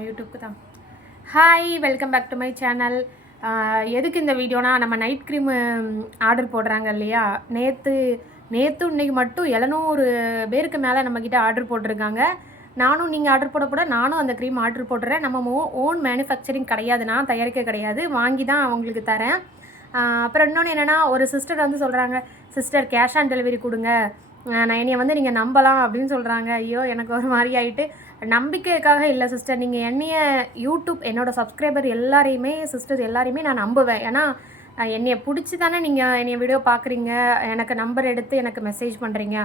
யூடியூப்க்கு தான். Hi, welcome back to my channel. எதுக்கு இந்த வீடியோனா, நம்ம நைட் க்ரீம் ஆர்டர் போடுறாங்க இல்லையா, நேற்று இன்னைக்கு மட்டும் 700 பேருக்கு மேலே நம்மக்கிட்ட ஆர்டர் போட்டிருக்காங்க. நானும் நீங்கள் ஆர்டர் போட நானும் அந்த க்ரீம் ஆர்டர் போடுறேன். நம்ம ஓன் மேனுஃபேக்சரிங் கிடையாது, நான் தயாரிக்க கிடையாது, வாங்கி தான் அவங்களுக்கு தரேன். அப்புறம் இன்னொன்று என்னென்னா, ஒரு சிஸ்டர் வந்து சொல்கிறாங்க, சிஸ்டர் கேஷ் ஆன் டெலிவரி கொடுங்க, நான் என்னையை வந்து நீங்கள் நம்பலாம் அப்படின்னு சொல்கிறாங்க. ஐயோ, எனக்கு ஒரு மாதிரி ஆகிட்டு. நம்பிக்கைக்காக இல்லை சிஸ்டர், நீங்கள் என்னைய யூடியூப் என்னோடய சப்ஸ்கிரைபர் எல்லாரையுமே, சிஸ்டர்ஸ் எல்லாரையுமே நான் நம்புவேன். ஏன்னா என்னையை பிடிச்சி தானே நீங்கள் என்னைய வீடியோ பார்க்குறீங்க, எனக்கு நம்பர் எடுத்து எனக்கு மெசேஜ் பண்ணுறீங்க.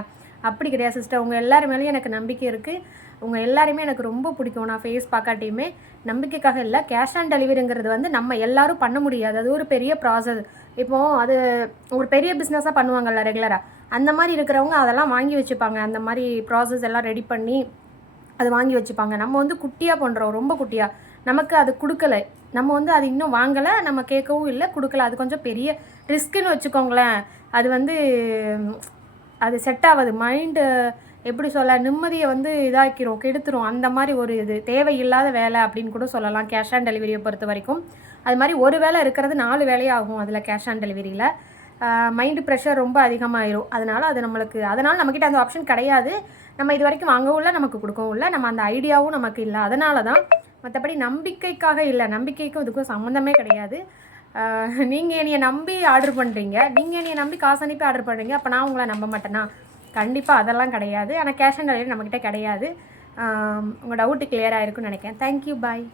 அப்படி கிடையாது சிஸ்டர், உங்கள் எல்லாரும் மேலேயும் எனக்கு நம்பிக்கை இருக்குது. உங்கள் எல்லாருமே எனக்கு ரொம்ப பிடிக்கும். நான் ஃபேஸ் பார்க்காட்டியுமே நம்பிக்கைக்காக இல்லை. கேஷ் ஆன் டெலிவரிங்கிறது வந்து நம்ம எல்லோரும் பண்ண முடியாது, அது ஒரு பெரிய ப்ராசஸ். இப்போது அது ஒரு பெரிய பிஸ்னஸாக பண்ணுவாங்கள்ல ரெகுலராக, அந்த மாதிரி இருக்கிறவங்க அதெல்லாம் வாங்கி வச்சுப்பாங்க. அந்த மாதிரி ப்ராசஸ் எல்லாம் ரெடி பண்ணி அது வாங்கி வச்சுப்பாங்க. நம்ம வந்து குட்டியாக பண்ணுறோம், ரொம்ப குட்டியாக, நமக்கு அது கொடுக்கலை, நம்ம வந்து அது இன்னும் வாங்கலை, நம்ம கேட்கவும் இல்லை, கொடுக்கல. அது கொஞ்சம் பெரிய ரிஸ்க்குன்னு வச்சுக்கோங்களேன். அது வந்து அது செட் ஆகாது. மைண்டு எப்படி சொல்ல, நிம்மதியை வந்து இதாக்கிரும், கெடுத்துரும். அந்த மாதிரி ஒரு இது தேவையில்லாத வேலை அப்படின்னு கூட சொல்லலாம் கேஷ் ஆன் டெலிவரியை பொறுத்த வரைக்கும். அது மாதிரி ஒரு வேலை இருக்கிறது 4 வேலையாகும் அதில் கேஷ் ஆன் டெலிவரியில். மைண்டு ப்ரெஷர் ரொம்ப அதிகமாகிடும். அதனால் அது அதனால் நம்மக்கிட்ட அந்த ஆப்ஷன் கிடையாது. நம்ம இது வரைக்கும் வாங்கவும் இல்லை, நமக்கு கொடுக்கவும் இல்லை, நம்ம அந்த ஐடியாவும் நமக்கு இல்லை. அதனால தான், மற்றபடி நம்பிக்கைக்காக இல்லை, நம்பிக்கைக்கும் இதுக்கும் சம்மந்தமே கிடையாது. நீங்கள் என்னையை நம்பி ஆர்டர் பண்ணுறீங்க, நீங்கள் என்னையை நம்பி காசு அனுப்பி ஆர்டர் பண்ணுறீங்க, அப்போ நான் உங்களை நம்ப மாட்டேனா? கண்டிப்பாக அதெல்லாம் கிடையாது. ஆனால் கேஷ் ஆன் டெலிவரி நம்மக்கிட்ட கிடையாது. உங்கள் டவுட்டு கிளியராக இருக்குன்னு நினைக்கிறேன். தேங்க்யூ, பாய்.